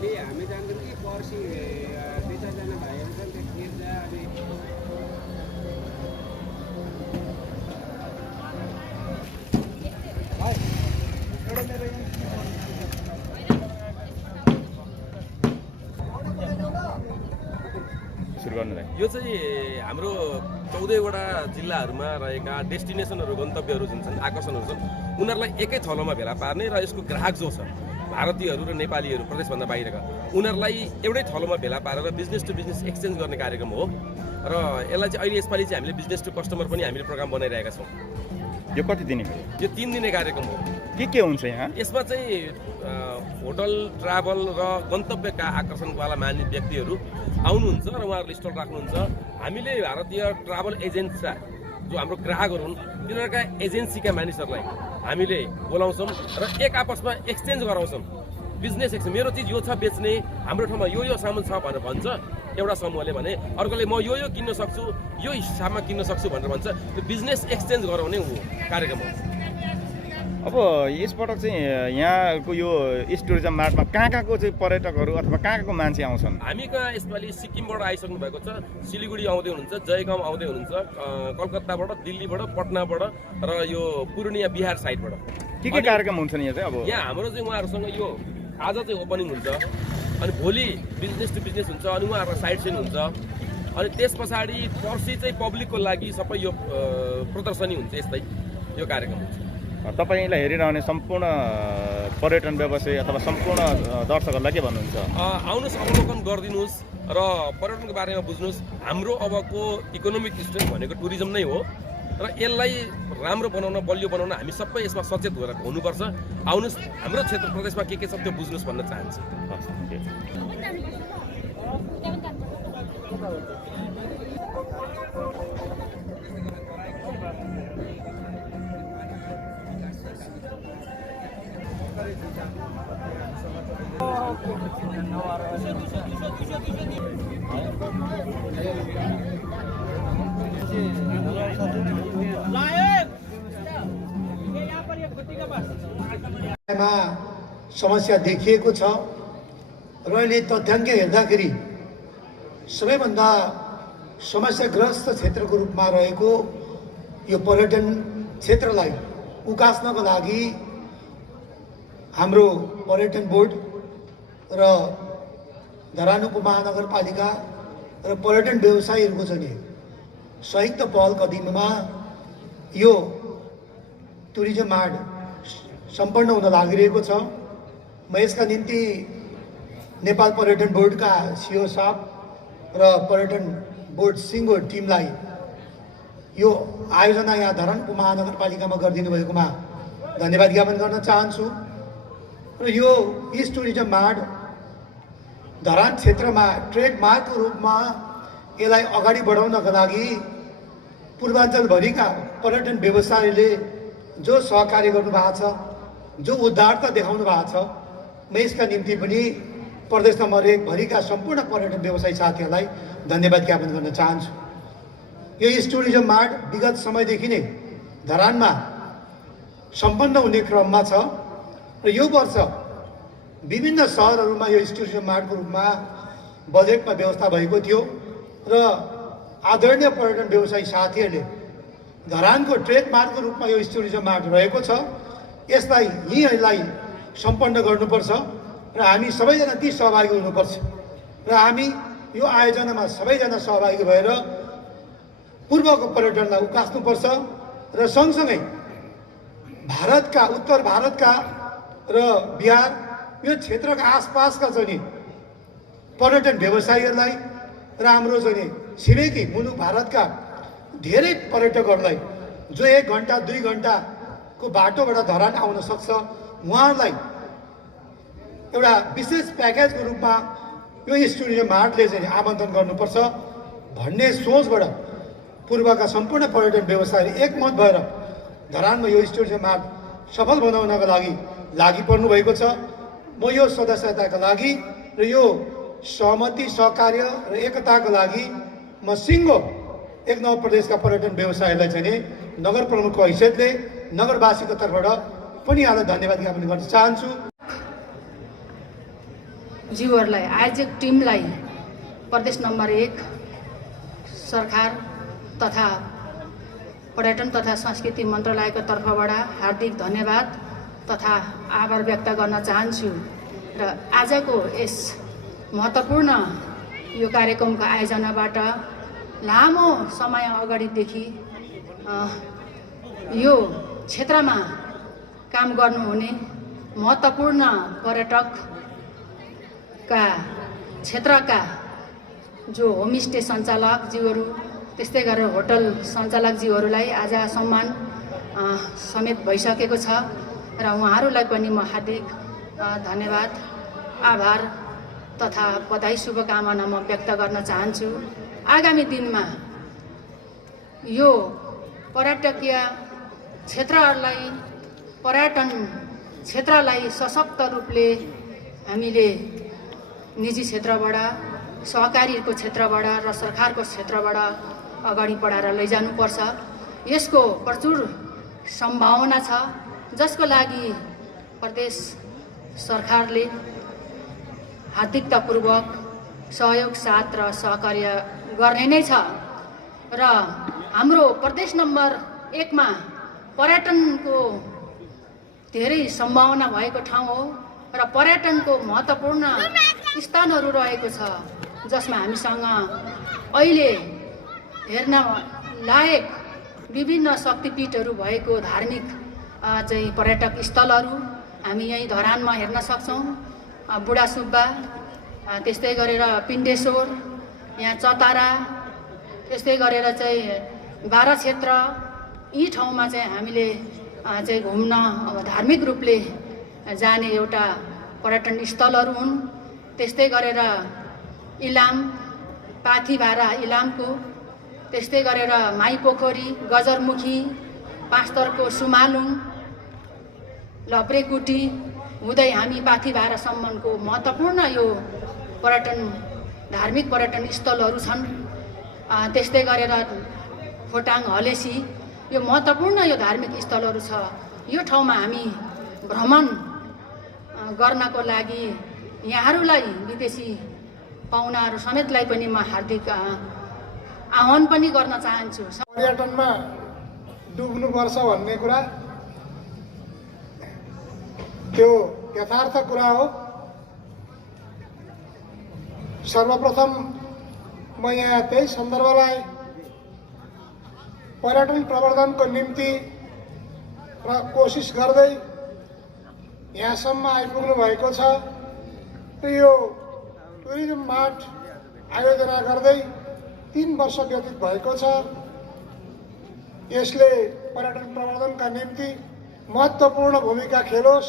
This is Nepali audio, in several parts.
भोलि हामी जान्छौँ कि पर्सि दुई चारजना भाइहरू छन् त्यो तिर्दा अनि यो चाहिँ हाम्रो 14वटा जिल्लाहरूमा रहेका डेस्टिनेसनहरू गन्तव्यहरू जुन छन् आकर्षणहरू छन् उनीहरूलाई एकै थलोमा भेला पार्ने र यसको ग्राहक जो छ भारतीयहरू र नेपालीहरू प्रदेशभन्दा बाहिरका उनीहरूलाई एउटै थलोमा भेला पारेर बिजनेस टु बिजनेस एक्सचेन्ज गर्ने कार्यक्रम हो र यसलाई चाहिँ अहिले यसपालि चाहिँ हामीले बिजनेस टु कस्टमर पनि हामीले प्रोग्राम बनाइरहेका छौँ। यो कति दिने हो? यो 3 दिने कार्यक्रम हो। के हुन्छ यहाँ? यसमा चाहिँ होटल ट्राभल र गन्तव्यका आकर्षणवाला मान्ने व्यक्तिहरू आउनुहुन्छ र उहाँहरूले स्टल राख्नुहुन्छ। हामीले भारतीय ट्राभल एजेन्टका जो हाम्रो ग्राहकहरू हुन् तिनीहरूका एजेन्सीका मानिसहरूलाई हामीले बोलाउँछौँ र एक आपसमा एक्सचेन्ज गराउँछौँ। बिजनेस एक्सचेन्ज, मेरो चिज यो छ बेच्ने, हाम्रो ठाउँमा यो सामान छ भनेर भन्छ एउटा समूहले भने, अर्कोले म यो किन्न सक्छु, यो हिसाबमा किन्न सक्छु भनेर भन्छ। त्यो बिजनेस एक्सचेन्ज गराउने कार्यक्रम हो। अब यसपटक चाहिँ यहाँको यो इस्ट टुरिज्म मार्टमा कहाँको चाहिँ पर्यटकहरू अथवा कहाँको मान्छे आउँछन्? हामी कहाँ यसपालि सिक्किमबाट आइसक्नु भएको छ, सिलिगुडी आउँदै हुनुहुन्छ, जयगाउँ आउँदै हुनुहुन्छ, कलकत्ताबाट, दिल्लीबाट, पटनाबाट र यो पूर्णिया बिहार साइडबाट। के कार्यक्रम हुन्छन् यहाँ चाहिँ? अब यहाँ हाम्रो चाहिँ उहाँहरूसँग यो आज चाहिँ ओपनिङ हुन्छ, अनि भोलि बिजनेस टु बिजनेस हुन्छ, अनि उहाँहरूको साइड सिन हुन्छ, अनि त्यस पछाडि पर्सि चाहिँ पब्लिकको लागि सबै यो प्रदर्शनी हुन्छ। यस्तै यो कार्यक्रम हुन्छ। तपाईँलाई हेरिरहने सम्पूर्ण पर्यटन व्यवसायी अथवा सम्पूर्ण दर्शकहरूलाई के भन्नुहुन्छ? आउनुहोस्, अवलोकन गरिदिनुहोस् र पर्यटनको बारेमा बुझ्नुहोस्। हाम्रो अबको इकोनोमिक स्ट्रेन्थ भनेको टुरिज्म नै हो र यसलाई राम्रो बनाउन, बलियो बनाउन हामी सबै यसमा सचेत भएर हुनुपर्छ। आउनुहोस्, हाम्रो क्षेत्र प्रदेशमा के छ त्यो बुझ्नुहोस् भन्न चाहन्छु। समस्या देखिएको छ र अहिले तथ्याङ्क हेर्दाखेरि सबैभन्दा समस्याग्रस्त क्षेत्रको रूपमा रहेको यो पर्यटन क्षेत्रलाई उकास्नको लागि हाम्रो पर्यटन बोर्ड र धरान उपमहानगरपालिका र पर्यटन व्यवसायीहरूको चाहिँ संयुक्त पहल कदमीमा यो टुरिज्म मार्ट सम्पन्न हुन लागिरहेको छ। म यसका निम्ति नेपाल पर्यटन बोर्डका सिओ साहब र पर्यटन बोर्ड सिङ्गो टिमलाई यो आयोजना यहाँ धरान उपमहानगरपालिकामा गरिदिनु भएकोमा धन्यवाद ज्ञापन गर्न चाहन्छु। र यो इस्ट टुरिज्म मार्ट धरान क्षेत्रमा ट्रेडमार्कको रूपमा यसलाई अगाडि बढाउनका लागि पूर्वाञ्चलभरिका पर्यटन व्यवसायीले जो सहकार्य गर्नुभएको छ, जो उदारता देखाउनु भएको छ, म यसका निम्ति पनि प्रदेश नम्बर 1 भरिका सम्पूर्ण पर्यटन व्यवसायी साथीहरूलाई धन्यवाद ज्ञापन गर्न चाहन्छु। यो इस्ट टुरिज्म मार्ट विगत समयदेखि नै धरानमा सम्पन्न हुने क्रममा छ र यो वर्ष विभिन्न सहरहरूमा यो इस्ट टुरिज्म मार्टको रूपमा बजेटमा व्यवस्था भएको थियो र आदरणीय पर्यटन व्यवसायी साथीहरूले धरानको ट्रेडमार्कको रूपमा यो इस्ट टुरिज्म मार्ट रहेको छ, यसलाई यहीँलाई सम्पन्न गर्नुपर्छ र हामी सबैजना ती सहभागी हुनुपर्छ र हामी यो आयोजनामा सबैजना सहभागी भएर पूर्वको पर्यटनलाई उकास्नुपर्छ र सँगसँगै भारतका, उत्तर भारतका र बिहार यो क्षेत्रका आसपासका चाहिँ पर्यटन व्यवसायीहरूलाई र हाम्रो चाहिँ छिमेकी मुलुक भारतका धेरै पर्यटकहरूलाई जो 1 घन्टा 2 घन्टाको बाटोबाट धरान आउन सक्छ उहाँहरूलाई एउटा विशेष प्याकेजको रूपमा यो इस्ट टुरिज्म मार्टले चाहिँ आमन्त्रण गर्नुपर्छ भन्ने सोचबाट पूर्वका सम्पूर्ण पर्यटन व्यवसायीले एकमत भएर धरानमा यो इस्ट टुरिज्म मार्ट सफल बनाउनका लागि लागि पर्नु भएको छ। म यो सदस्यताका लागि र यो सहमति, सहकार्य र एकताको लागि म सिङ्गो 1 नौ प्रदेशका पर्यटन व्यवसायीलाई चाहिँ नगर प्रमुखको हैसियतले नगरवासीको तर्फबाट पनि यहाँलाई धन्यवाद ज्ञापन गर्न चाहन्छु। ज्यूहरूलाई आयोजक टिमलाई प्रदेश नम्बर 1 सरकार तथा पर्यटन तथा संस्कृति मन्त्रालयको तर्फबाट हार्दिक धन्यवाद तथा आभार व्यक्त गर्न चाहन्छु र आजको यस महत्त्वपूर्ण यो कार्यक्रमको आयोजनाबाट लामो समय अगाडिदेखि यो क्षेत्रमा काम गर्नुहुने महत्त्वपूर्ण पर्यटकका क्षेत्रका जो होमस्टे सञ्चालकज्यूहरू त्यस्तै गरेर होटल सञ्चालकज्यूहरूलाई आज सम्मान समेत भइसकेको छ र उहाँहरूलाई पनि म हार्दिक धन्यवाद आभार तथा बधाई शुभकामना म व्यक्त गर्न चाहन्छु। आगामी दिनमा यो पर्यटकीय क्षेत्रहरूलाई पर्यटन क्षेत्रलाई सशक्त रूपले हामीले निजी क्षेत्रबाट सहकारीको क्षेत्रबाट र सरकारको क्षेत्रबाट अगाडि बढाएर लैजानुपर्छ। यसको प्रचुर सम्भावना छ जसको लागि प्रदेश सरकारले हार्दिकतापूर्वक सहयोग साथ र सहकार्य गर्ने नै छ र हाम्रो प्रदेश नम्बर 1 मा पर्यटनको धेरै सम्भावना भएको ठाउँ हो र पर्यटनको महत्त्वपूर्ण स्थानहरू रहेको छ जसमा हामीसँग अहिले हेर्न लायक विभिन्न शक्तिपीठहरू भएको धार्मिक चाहिँ पर्यटक स्थलहरू हामी यही धरानमा हेर्न सक्छौँ। बुढा सुब्बा, त्यस्तै गरेर पिण्डेश्वर, यहाँ चतारा, त्यस्तै गरेर चाहिँ बारा क्षेत्र, यी ठाउँमा चाहिँ हामीले चाहिँ घुम्न धार्मिक रूपले जाने एउटा पर्यटन स्थलहरू हुन्। त्यस्तै गरेर इलाम, पाथिभारा इलामको, त्यस्तै गरेर माईपोखरी, गजरमुखी, पाँचतरको सुमालुङ, लप्रेकुटी हुँदै हामी पाथिभारासम्मको महत्त्वपूर्ण यो पर्यटन धार्मिक पर्यटन स्थलहरू छन्। त्यस्तै गरेर खोटाङ, हलेसी, यो महत्त्वपूर्ण यो धार्मिक स्थलहरू छ। यो ठाउँमा हामी भ्रमण गर्नको लागि यहाँहरूलाई विदेशी पाहुनाहरू समेतलाई पनि म हार्दिक आह्वान पनि गर्न चाहन्छु। पर्यटनमा डुब्नुपर्छ भन्ने कुरा त्यो यथार्थ कुरा हो। सर्वप्रथम म यहाँ त्यही सन्दर्भलाई पर्यटन प्रवर्धनको निम्ति र कोसिस गर्दै यहाँसम्म आइपुग्नु भएको छ। यो टुरिज्म मार्ट आयोजना गर्दै 3 वर्ष व्यतीत भएको छ। यसले पर्यटन प्रवर्धनका निम्ति महत्त्वपूर्ण भूमिका खेलोस्।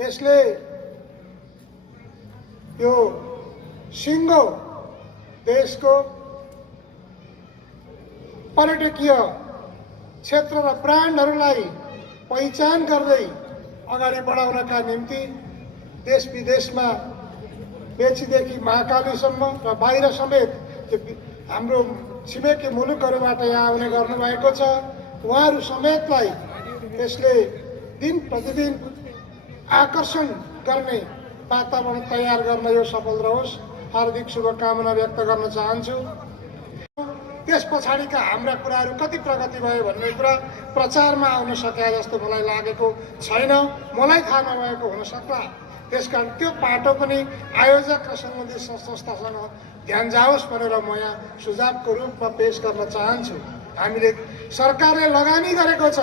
यसले यो सिङ्गो देशको पर्यटकीय क्षेत्र र ब्रान्डहरूलाई पहिचान गर्दै अगाडि बढाउनका निम्ति देश विदेशमा बेचीदेखि महाकालीसम्म र बाहिर समेत हाम्रो छिमेकी मुलुकहरूबाट यहाँ आउने गर्नुभएको छ। उहाँहरू समेतलाई यसले दिन प्रतिदिन आकर्षण गर्ने वातावरण तयार गर्न यो सफल रहोस्। हार्दिक शुभकामना व्यक्त गर्न चाहन्छु। त्यस पछाडिका हाम्रा कुराहरू कति प्रगति भयो भन्ने कुरा प्रचारमा आउन सके जस्तो मलाई लागेको छैन। मलाई थाहा नभएको हुन सक्ला। त्यसकारण त्यो पाटो पनि आयोजक र सम्बन्धित संस्थासँग ध्यान जाओस् भनेर म यहाँ सुझावको रूपमा पेश गर्न चाहन्छु। हामीले सरकारले लगानी गरेको छ,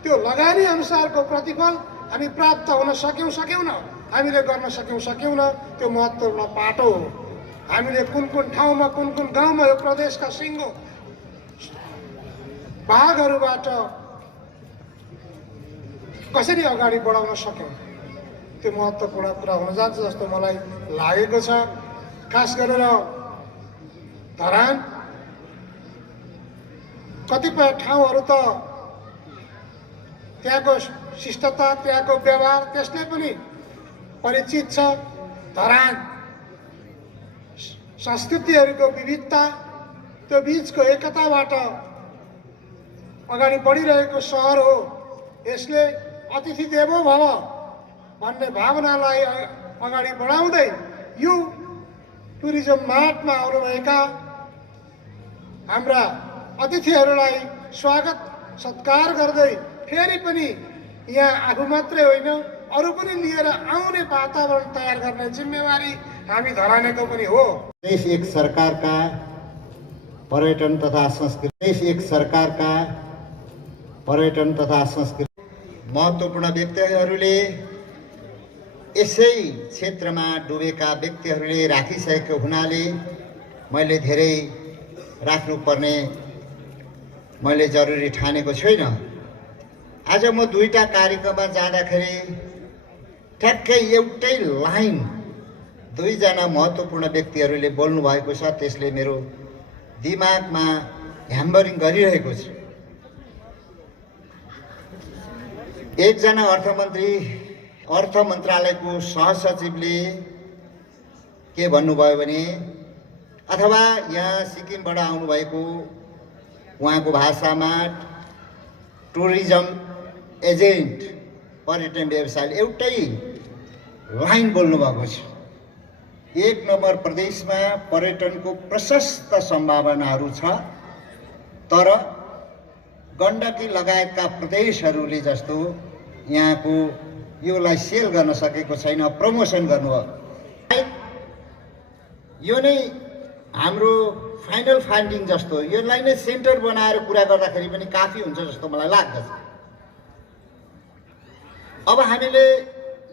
त्यो लगानी अनुसारको प्रतिफल हामी प्राप्त हुन सकेनौँ, हामीले गर्न सकेनौँ, त्यो महत्त्वपूर्ण पाटो हो। हामीले कुन ठाउँमा कुन गाउँमा यो प्रदेशका सिङ्गो भागहरूबाट कसरी अगाडि बढाउन सक्यौँ, त्यो महत्त्वपूर्ण कुरा हुन जान्छ जस्तो मलाई लागेको छ। खास गरेर धरान कतिपय ठाउँहरू त त्यहाँको शिष्टता, त्यहाँको व्यवहार त्यसले पनि परिचित छ। धरान संस्कृतिहरूको विविधता, त्यो बीचको एकताबाट अगाडि बढिरहेको सहर हो। यसले अतिथि देवो भव भन्ने भावनालाई अगाडि बढाउँदै यो टुरिज्म मार्टमा आउनुभएका हाम्रा अतिथिहरूलाई स्वागत सत्कार गर्दै फेरि पनि यहाँ आफू मात्रै होइन अरू पनि लिएर आउने वातावरण तयार गर्ने जिम्मेवारी हामी धरानेको पनि हो। देश एक सरकारका पर्यटन तथा संस्कृति महत्त्वपूर्ण व्यक्तिहरूले यसै क्षेत्रमा डुबेका व्यक्तिहरूले राखिसकेको हुनाले मैले धेरै राख्नुपर्ने मैले जरुरी ठानेको छैन। आज म दुईटा कार्यक्रममा जाँदाखेरि ठ्याक्कै एउटै लाइन दुईजना महत्त्वपूर्ण व्यक्तिहरूले बोल्नु भएको छ, त्यसले मेरो दिमागमा ह्याम्बरिङ गरिरहेको छ। एकजना अर्थ मन्त्रालयको सहसचिवले के भन्नुभयो भने, अथवा यहाँ सिक्किमबाट आउनुभएको उहाँको भाषामा टुरिज्म एजेन्ट पर्यटन व्यवसायले एउटै लाइन बोल्नुभएको छ। 1 नम्बर प्रदेशमा पर्यटनको प्रशस्त सम्भावनाहरू छ, तर गण्डकी लगायतका प्रदेशहरूले जस्तो यहाँको योलाई सेल गर्न सकेको छैन, प्रमोसन गर्नुभयो। यो नै हाम्रो फाइनल फाइन्डिङ जस्तो, यसलाई नै सेन्टर बनाएर कुरा गर्दाखेरि पनि काफी हुन्छ जस्तो मलाई लाग्दछ। अब हामीले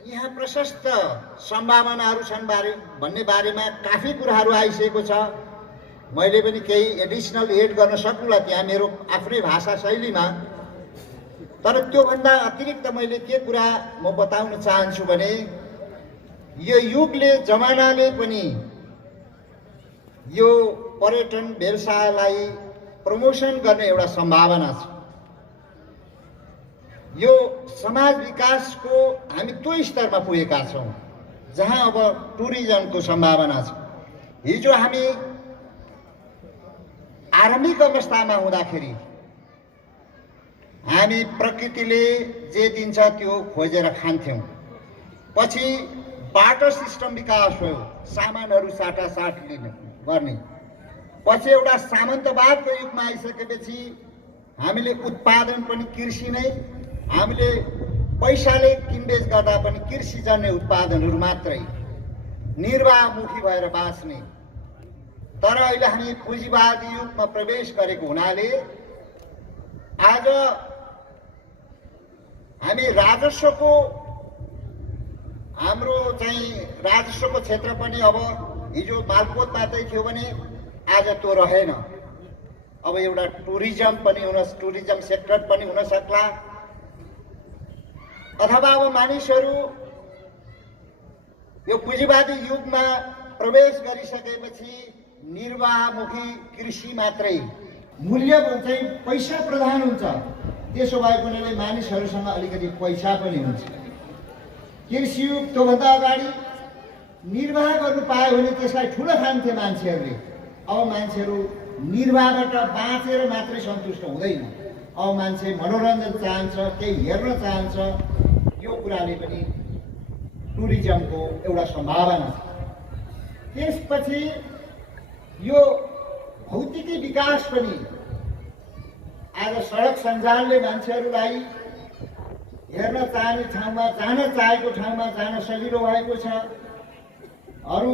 यहाँ प्रशस्त सम्भावनाहरू छन् भन्ने बारेमा काफी कुराहरू आइसकेको छ। मैले पनि केही एडिसनल एड गर्न सक्नुला त्यहाँ मेरो आफ्नै भाषा शैलीमा, तर त्योभन्दा अतिरिक्त मैले के कुरा म बताउन चाहन्छु भने, यो युगले जमानाले पनि यो पर्यटन व्यवसायलाई प्रमोसन गर्ने एउटा सम्भावना छ। यो समाज विकासको हामी त्यो स्तरमा पुगेका छौँ जहाँ अब टुरिज्मको सम्भावना छ। हिजो हामी आरम्भिक अवस्थामा हुँदाखेरि हामी प्रकृतिले जे दिन्छ त्यो खोजेर खान्थ्यौँ। पछि बाटो सिस्टम विकास भयो, सामानहरू साटासाट गर्ने। पछि एउटा सामन्तवादको युगमा आइसकेपछि हामीले उत्पादन पनि कृषि नै, हामीले पैसाले किनबेच गर्दा पनि कृषिजन्य उत्पादनहरू मात्रै, निर्वाहमुखी भएर बाँच्ने। तर अहिले हामी पुँजीवादी युगमा प्रवेश गरेको हुनाले आज हामी राजस्वको हाम्रो चाहिँ राजस्वको क्षेत्र पनि अब हिजो मालपोत मात्रै थियो भने आज त्यो रहेन। अब एउटा टुरिज्म सेक्टर पनि हुन सक्ला, अथवा अब मानिसहरू यो पुँजीवादी युगमा प्रवेश गरिसकेपछि निर्वाहमुखी कृषि मात्रै, मूल्य चाहिँ पैसा प्रधान हुन्छ। त्यसो भएको हुनाले मानिसहरूसँग अलिकति पैसा पनि हुन्छ। कृषि युग त्योभन्दा अगाडि निर्वाह गर्नु पायो भने त्यसलाई ठुलो ठान्थे मान्छेहरूले। अब मान्छेहरू निर्वाहबाट बाँचेर मात्रै सन्तुष्ट हुँदैन, अब मान्छे मनोरञ्जन चाहन्छ, केही हेर्न चाहन्छ। यो कुराले पनि टुरिज्मको एउटा सम्भावना छ। त्यसपछि यो भौतिकी विकास पनि, आज सडक सञ्जालले मान्छेहरूलाई हेर्न चाहने ठाउँमा, जान चाहेको ठाउँमा जान सजिलो भएको छ। अरू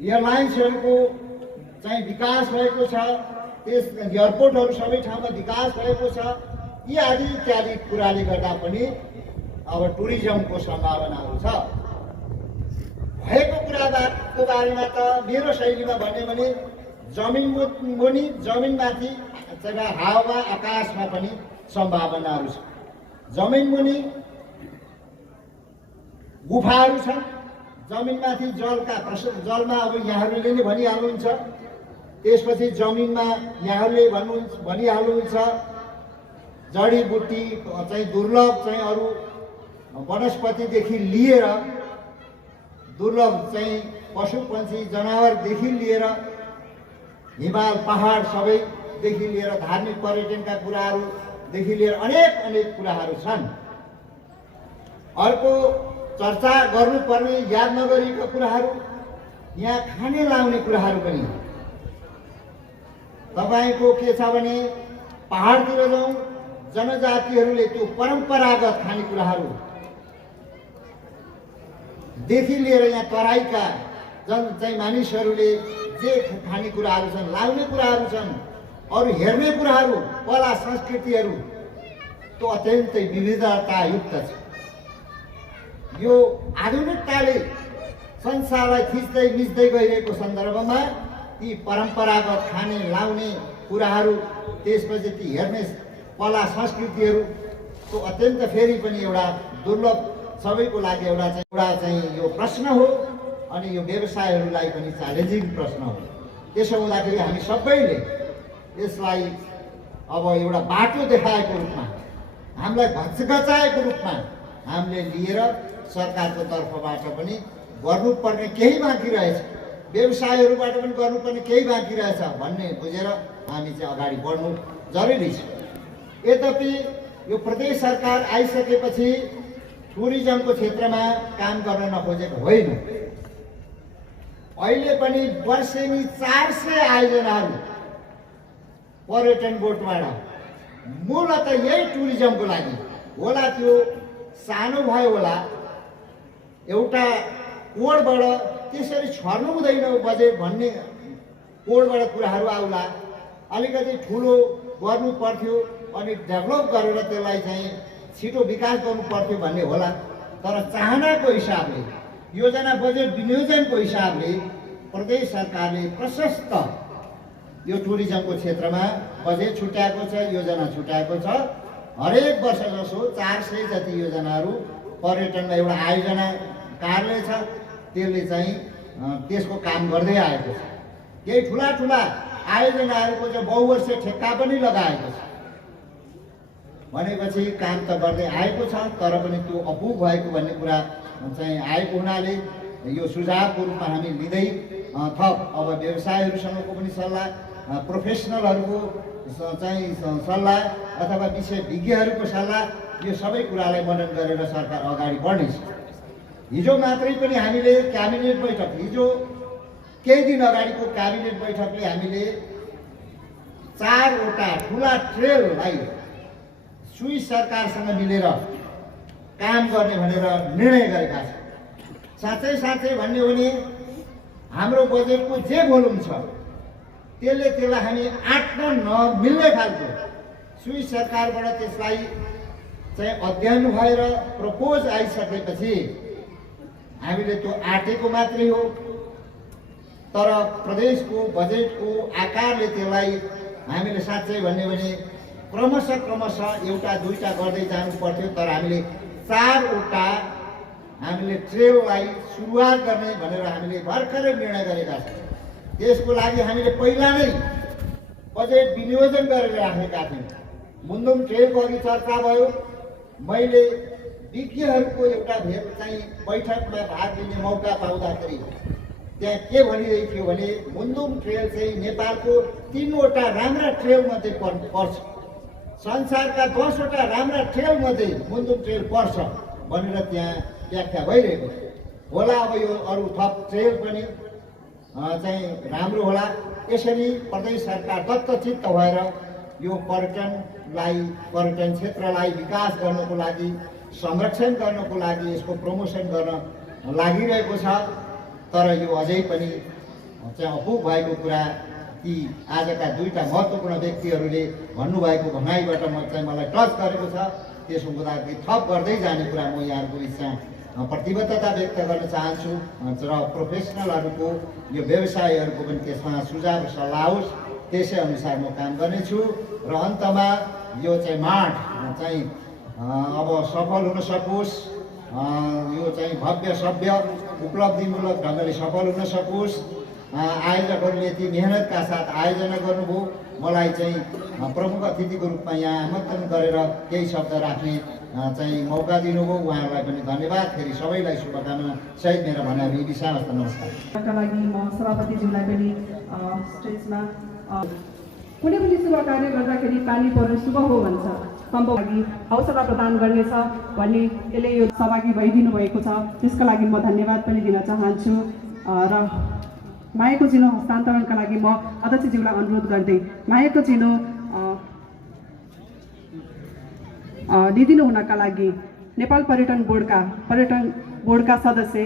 एयरलाइन्सहरूको चाहिँ विकास भएको छ, त्यस एयरपोर्टहरू सबै ठाउँमा विकास भएको छ। यी आदि इत्यादि कुराले गर्दा पनि अब टुरिज्मको सम्भावनाहरू छ। भएको कुराको बारेमा त मेरो शैलीमा भन्यो भने जमिन जमिनमाथि हावा आकाशमा पनि सम्भावनाहरू छ। जमिन मुनि गुफाहरू छन्, जमिनमाथि जलमा अब यहाँहरूले नै भनिहाल्नुहुन्छ। त्यसपछि जमिनमा यहाँहरूले भनिहाल्नुहुन्छ जडीबुटी चाहिँ दुर्लभ चाहिँ अरू वनस्पतिदेखि लिएर दुर्लभ चाहिँ पशु पक्षी जनावरदेखि लिएर हिमाल पहाड सबैदेखि लिएर धार्मिक पर्यटनका कुराहरूदेखि लिएर अनेक कुराहरू छन्। अर्को चर्चा गर्नुपर्ने याद नगरेका कुराहरू, यहाँ खाने लाउने कुराहरू पनि। तपाईँको के छ भने पहाडतिर जाउँ, जनजातिहरूले त्यो परम्परागत खानेकुराहरू देखि लिएर यहाँ तराईका चाहिँ मानिसहरूले जे खानेकुराहरू छन्, लाउने कुराहरू छन्, अरू हेर्ने कुराहरू, कला संस्कृतिहरू, त्यो अत्यन्तै विविधतायुक्त छ। यो आधुनिकताले संसारलाई थिच्दै मिच्दै गइरहेको सन्दर्भमा ती परम्परागत खाने लाउने कुराहरू, त्यसपछि ती हेर्ने कला संस्कृतिहरू, त्यो अत्यन्त फेरि पनि एउटा दुर्लभ, सबैको लागि एउटा चाहिँ यो प्रश्न हो अनि यो व्यवसायहरूलाई पनि च्यालेन्जिङ प्रश्न हो। त्यसो हुँदाखेरि हामी सबैले यसलाई अब एउटा बाटो देखाएको रूपमा, हामीलाई घचघचाएको रूपमा हामीले लिएर सरकारको तर्फबाट पनि गर्नुपर्ने केही बाँकी रहेछ, व्यवसायहरूबाट पनि गर्नुपर्ने केही बाँकी रहेछ भन्ने बुझेर हामी चाहिँ अगाडि बढ्नु जरुरी छ। यद्यपि यो प्रदेश सरकार आइसकेपछि टुरिज्मको क्षेत्रमा काम गर्न नखोजेको होइन। अहिले पनि वर्षेनी 400 आयोजनाहरू पर्यटन बोर्डबाट मूलत यही टुरिज्मको लागि होला, त्यो सानो भयो होला, एउटा कोडबाट त्यसरी छर्नु हुँदैन बजेट भन्ने कोडबाट कुराहरू आउला, अलिकति ठुलो गर्नु पर्थ्यो अनि डेभलप गरेर त्यसलाई चाहिँ छिटो विकास गर्नु पर्थ्यो भन्ने होला। तर चाहनाको हिसाबले, योजना बजेट विनियोजनको हिसाबले प्रदेश सरकारले प्रशस्त यो टुरिज्मको क्षेत्रमा बजेट छुट्याएको छ, योजना छुट्याएको छ। हरेक वर्ष जसो 400 जति योजनाहरू पर्यटनमा एउटा आयोजना कार्यालय छ, त्यसले चाहिँ त्यसको काम गर्दै आएको छ। केही ठुला ठुला आयोजनाहरूको चाहिँ बहुवर्षीय ठेक्का पनि लगाएको छ भनेपछि काम त गर्दै आएको छ, तर पनि त्यो अपुग भएको भन्ने कुरा चाहिँ आएको हुनाले यो सुझावको रूपमा हामी लिँदै थप अब व्यवसायहरूसँगको पनि सल्लाह, प्रोफेसनलहरूको चाहिँ सल्लाह अथवा विशेषज्ञहरूको सल्लाह, यो सबै कुरालाई मनन गरेर सरकार अगाडि बढ्नेछ। हिजो मात्रै पनि हामीले क्याबिनेट बैठक, हिजो केही दिन अगाडिको क्याबिनेट बैठकले हामीले 4वटा ठुला ट्रेललाई स्विस सरकारसँग मिलेर काम गर्ने भनेर निर्णय गरेका छन्। साँच्चै भन्ने हो भने हाम्रो बजेटको जे भोल्युम छ त्यसलाई हामी आँट्न नमिल्ने खालको स्विस सरकारबाट त्यसलाई चाहिँ अध्ययन भएर प्रपोज आइसकेपछि हामीले त्यो आँटेको मात्रै हो, तर प्रदेशको बजेटको आकारले त्यसलाई हामीले साँच्चै भन्ने भने क्रमशः एउटा दुईटा गर्दै जानु पर्थ्यो। तर हामीले 4वटा हामीले ट्रेललाई सुरुवात गर्ने भनेर हामीले भर्खरै निर्णय गरेका छौँ। त्यसको लागि हामीले पहिला नै बजेट विनियोजन गरेर राखेका थियौँ। मुन्दुम ट्रेलको अघि चर्चा भयो, मैले विज्ञहरूको एउटा चाहिँ बैठकमा भाग लिने मौका पाउँदाखेरि त्यहाँ के भनिरहेको थियो भने मुन्दुम ट्रेल चाहिँ नेपालको 3वटा राम्रा ट्रेलमध्ये पर्छ, संसारका 10वटा राम्रा ट्रेलमध्ये मुन्दुम ट्रेल पर्छ भनेर त्यहाँ व्याख्या भइरहेको होला। अब यो अरू थप ट्रेल पनि चाहिँ राम्रो होला। यसरी प्रदेश सरकार दत्तचित्त भएर यो पर्यटन क्षेत्रलाई विकास गर्नको लागि, संरक्षण गर्नको लागि, यसको प्रमोसन गर्न लागिरहेको छ। तर यो अझै पनि चाहिँ अपुग भएको कुरा ती आजका दुईटा महत्त्वपूर्ण व्यक्तिहरूले भन्नुभएको भनाइबाट मलाई टच गरेको छ। त्यसो हुँदाखेरि थप गर्दै जाने कुरा म यहाँहरूको बिचमा प्रतिबद्धता व्यक्त गर्न चाहन्छु र प्रोफेसनलहरूको यो व्यवसायहरूको पनि त्यसमा सुझाव सल्लाह होस्, त्यसै अनुसार म काम गर्नेछु। र अन्तमा यो चाहिँ माड चाहिँ अब सफल हुन सकोस्, यो चाहिँ भव्य सभ्य उपलब्धिमूलक ढङ्गले सफल हुन सकोस्। आयोजकहरूले यति मेहनतका साथ आयोजना गर्नुभयो, मलाई चाहिँ प्रमुख अतिथिको रूपमा यहाँ आमन्त्रण गरेर केही शब्द राख्ने चाहिँ मौका दिनुभयो, उहाँहरूलाई पनि धन्यवाद। फेरि सबैलाई शुभकामना सहित मेरो भने हामी विशाल नमस्कार। लागि म सभापतिज्यूलाई पनि स्टेजमा कुनै पनि शुभ कार्य गर्दाखेरि पानी पर्नु शुभ हो भन्छ। सम्भव लागि हौसला प्रदान गर्नेछ भन्ने यसले यो सहभागी भइदिनु भएको छ, त्यसको लागि म धन्यवाद पनि दिन चाहन्छु। र मायाको चिनो हस्तान्तरणका लागि म अध्यक्षज्यूलाई अनुरोध गर्दै मायाको चिनो दिइदिनु हुनका लागि नेपाल पर्यटन बोर्डका सदस्य